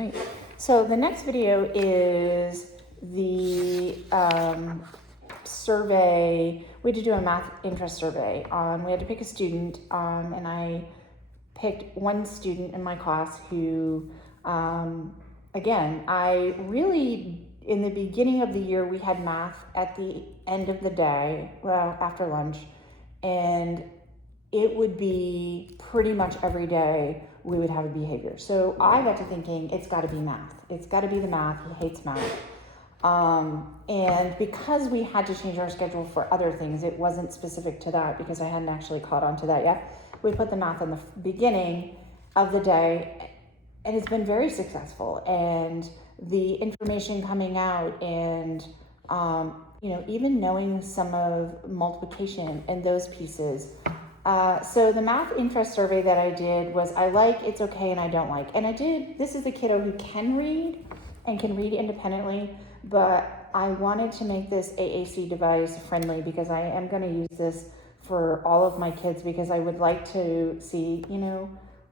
right. So the next video is the survey. We had to do a math interest survey. We had to pick a student, and I picked one student in my class who, again, I really, in the beginning of the year, we had math at the end of the day, well, after lunch, and it would be pretty much every day we would have a behavior. So I got to thinking, it's got to be math. It's got to be the math. He hates math. And because we had to change our schedule for other things, it wasn't specific to that because I hadn't actually caught on to that yet. We put the math in the beginning of the day, and it's been very successful. And the information coming out and, even knowing some of multiplication and those pieces. So the math interest survey that I did was I like, it's okay, and I don't like. And this is a kiddo who can read and can read independently, but I wanted to make this AAC device friendly because I am going to use this for all of my kids because I would like to see,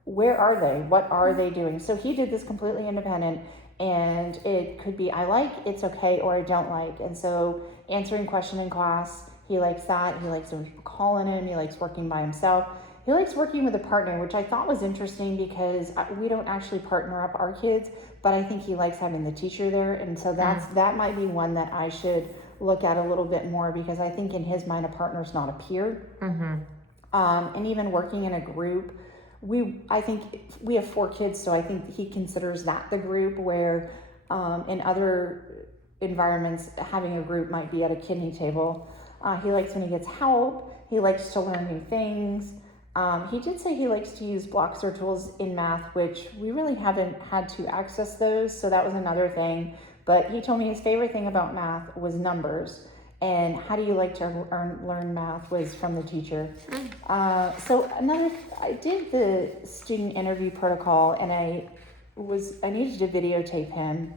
where are they? What are they doing? So he did this completely independent, and it could be I like, it's okay, or I don't like. And so answering question in class, he likes that. He likes when people call on him. He likes working by himself. He likes working with a partner, which I thought was interesting because we don't actually partner up our kids, but I think he likes having the teacher there. And so that might be one that I should look at a little bit more because I think in his mind, a partner's not a peer. Mm-hmm. And even working in a group, I think we have 4 kids, so I think he considers that the group where in other environments, having a group might be at a kidney table. He likes when he gets help. He likes to learn new things. He did say he likes to use blocks or tools in math, which we really haven't had to access those, so that was another thing. But he told me his favorite thing about math was numbers, and how do you like to learn math was from the teacher. So I did the student interview protocol, and I needed to videotape him,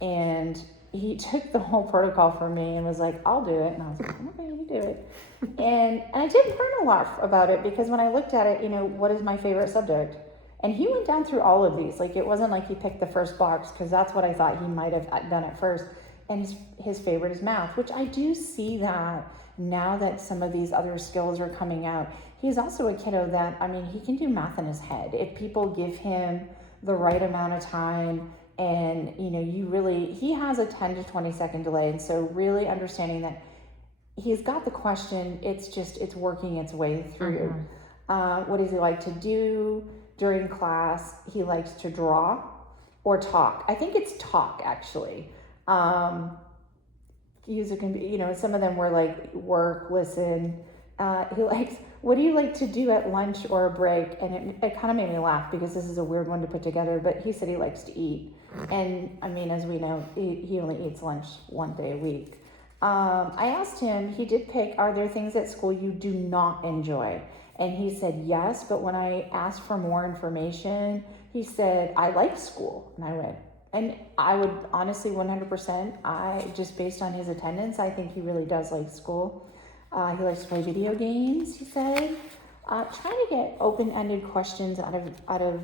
and he took the whole protocol for me and was like, I'll do it. And I was like, okay, you do it. And I did learn a lot about it because when I looked at it, what is my favorite subject? And he went down through all of these. Like, it wasn't like he picked the first box because that's what I thought he might have done at first. And his favorite is math, which I do see that now that some of these other skills are coming out. He's also a kiddo that, he can do math in his head. If people give him the right amount of time, and he has a 10 to 20 second delay. And so really understanding that he's got the question, it's working its way through. What does he like to do during class? He likes to draw or talk. I think it's talk, actually. Use it, some of them were like work, listen. He likes, what do you like to do at lunch or a break? And it kind of made me laugh because this is a weird one to put together, but he said he likes to eat. And as we know, he only eats lunch one day a week. I asked him, he did pick, are there things at school you do not enjoy? And he said yes, but when I asked for more information, he said, I like school. And I went, and I would honestly 100%, just based on his attendance, I think he really does like school. He likes to play video games, he said. Trying to get open-ended questions out of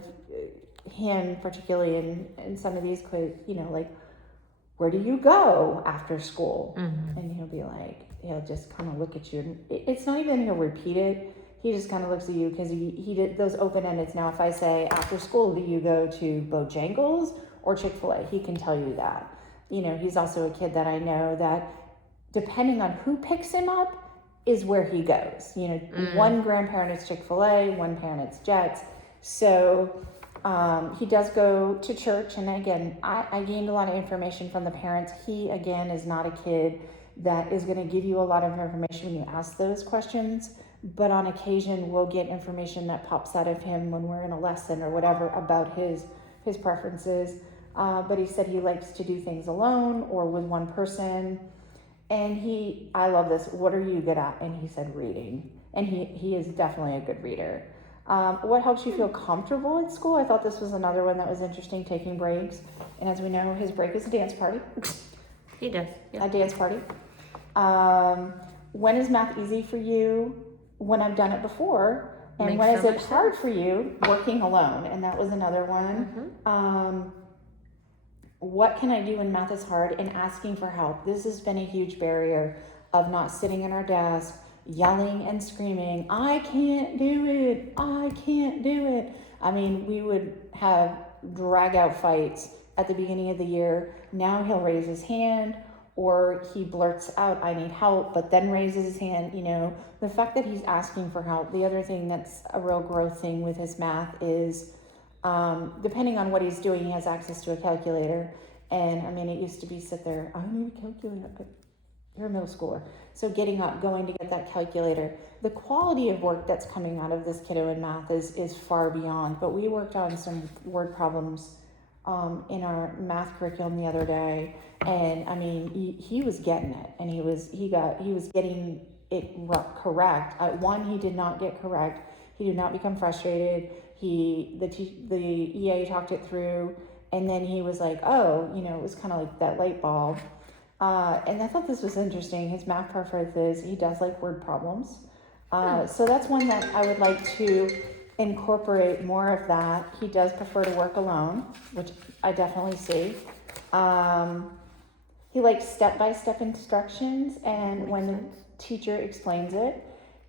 him, particularly in some of these, like, where do you go after school? Mm-hmm. And he'll just kind of look at you. And it's not even he'll repeat it. He just kind of looks at you because he did those open-endeds. Now, if I say, after school, do you go to Bojangles or Chick-fil-A? He can tell you that. He's also a kid that I know that depending on who picks him up is where he goes. One grandparent is Chick-fil-A, one parent is Jets. So he does go to church. And again, I gained a lot of information from the parents. He, again, is not a kid that is going to give you a lot of information when you ask those questions. But on occasion, we'll get information that pops out of him when we're in a lesson or whatever about his preferences. But he said he likes to do things alone or with one person. And I love this, what are you good at? And he said reading. And he is definitely a good reader. What helps you feel comfortable at school? I thought this was another one that was interesting, taking breaks. And as we know, his break is a dance party. He does. Yeah. A dance party. When is math easy for you? When I've done it before. And when is it hard for you? Working alone. And that was another one. Mm-hmm. what can I do when math is hard, and asking for help. This has been a huge barrier of not sitting at our desk, yelling and screaming, I can't do it, I can't do it. I mean, we would have drag out fights at the beginning of the year. Now he'll raise his hand, or he blurts out, I need help, but then raises his hand. You know, the fact that he's asking for help. The other thing that's a real growth thing with his math is, depending on what he's doing, he has access to a calculator. And I mean, it used to be sit there, I need a calculator, but you're a middle schooler. So getting up, going to get that calculator. The quality of work that's coming out of this kiddo in math is far beyond. But we worked on some word problems in our math curriculum the other day, and I mean, he was getting it, and he was getting it correct. One, he did not get correct. He did not become frustrated. The EA talked it through, and then he was like, oh, you know, it was kind of like that light bulb. And I thought this was interesting. His math preference is he does like word problems. So that's one that I would like to incorporate more of that. He does prefer to work alone, which I definitely see. He likes step-by-step instructions and when the teacher explains it.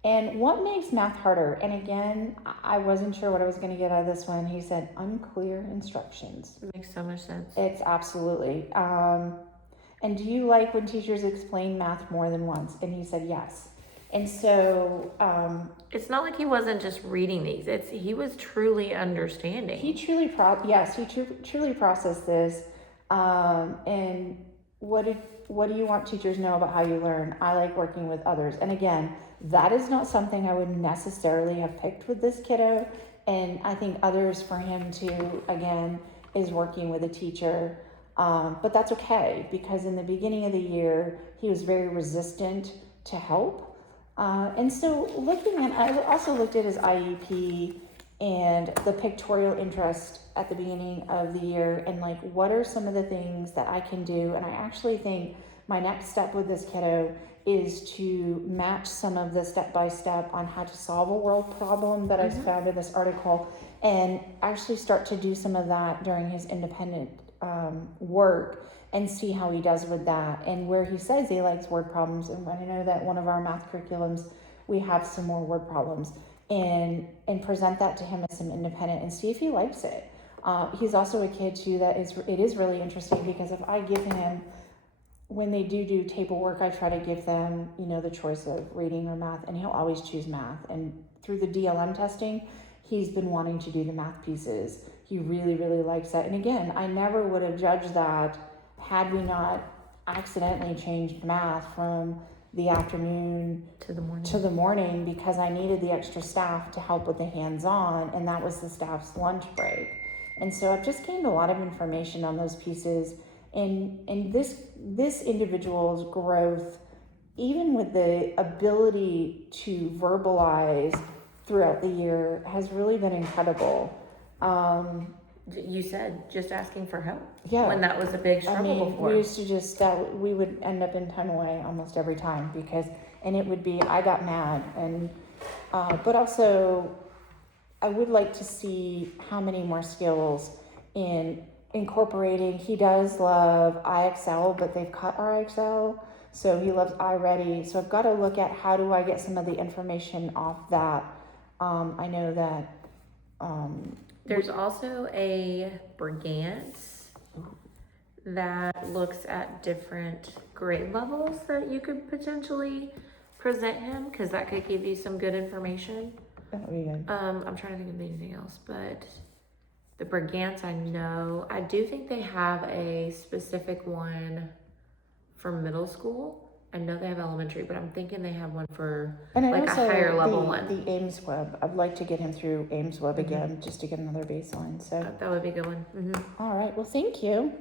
And what makes math harder? And again, I wasn't sure what I was going to get out of this one. He said unclear instructions. It makes so much sense. It's absolutely. And do you like when teachers explain math more than once? And he said yes. And so It's not like he wasn't just reading these. He was truly understanding. he truly truly processed this. And what do you want teachers to know about how you learn? I like working with others. And again, that is not something I would necessarily have picked with this kiddo. And I think others for him too, again, is working with a teacher. But that's okay, because in the beginning of the year, he was very resistant to help. And so I also looked at his IEP and the pictorial interest at the beginning of the year, and like, what are some of the things that I can do? And I actually think my next step with this kiddo is to match some of the step-by-step on how to solve a world problem that I found in this article, and actually start to do some of that during his independent work and see how he does with that, and where he says he likes word problems. And I know that one of our math curriculums, we have some more word problems, and present that to him as some independent and see if he likes it. He's also a kid too that it is really interesting, because if I give him, when they do table work, I try to give them, you know, the choice of reading or math, and he'll always choose math. And through the DLM testing, he's been wanting to do the math pieces. He really, really likes that. And again, I never would have judged that had we not accidentally changed math from the afternoon to the morning, because I needed the extra staff to help with the hands-on, and that was the staff's lunch break. And so I've just gained a lot of information on those pieces, and this individual's growth, even with the ability to verbalize throughout the year, has really been incredible. You said just asking for help. Yeah. When that was a big struggle before. We used to we would end up in time away almost every time, and it would be, I got mad. And, but also I would like to see how many more skills in incorporating. He does love IXL, but they've cut IXL. So he loves iReady. So I've got to look at how do I get some of the information off that. I know that, there's also a Brigance that looks at different grade levels that you could potentially present him, because that could give you some good information. that would be good. I'm trying to think of anything else, but the Brigance, I do think they have a specific one for middle school. I know they have elementary, but I'm thinking they have one for And like a higher level one. The Ames Web. I'd like to get him through Ames Web again, just to get another baseline. So That would be a good one. all right. Well, thank you.